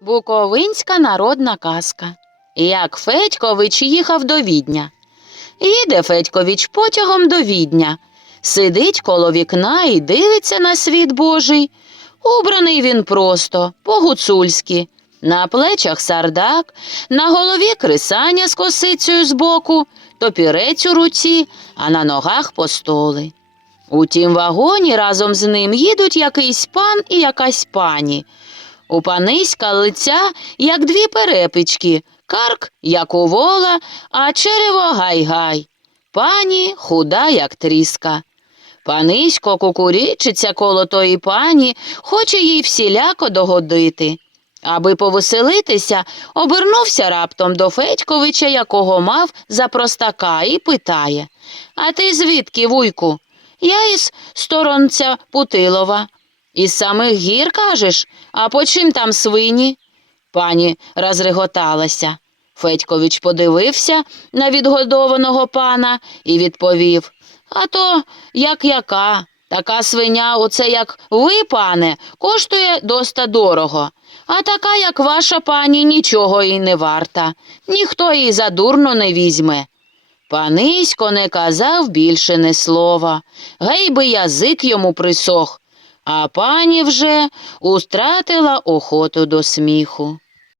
Буковинська народна казка. Як Федькович їхав до Відня. Їде Федькович потягом до Відня. Сидить коло вікна і дивиться на світ Божий. Убраний він просто, по-гуцульськи. На плечах сардак, на голові крисання з косицею збоку, топірець у руці, а на ногах постоли. У тім вагоні разом з ним їдуть якийсь пан і якась пані. У паниська лиця, як дві перепічки, карк, як у вола, а черево гай-гай. Пані худа, як тріска. Панисько кукурічиться коло тої пані, хоче їй всіляко догодити. Аби повеселитися, обернувся раптом до Федьковича, якого мав за простака, і питає А ти звідки, вуйку? Я із сторонця Путилова. Із самих гір кажеш, а по чим там свині? Пані розреготалася. Федькович подивився на відгодованого пана і відповів А то як яка? Така свиня, оце як ви, пане, коштує доста дорого. А така, як ваша пані, нічого і не варта. Ніхто її задурно не візьме. Панисько не казав більше не слова, гей би язик йому присох, а пані вже устратила охоту до сміху.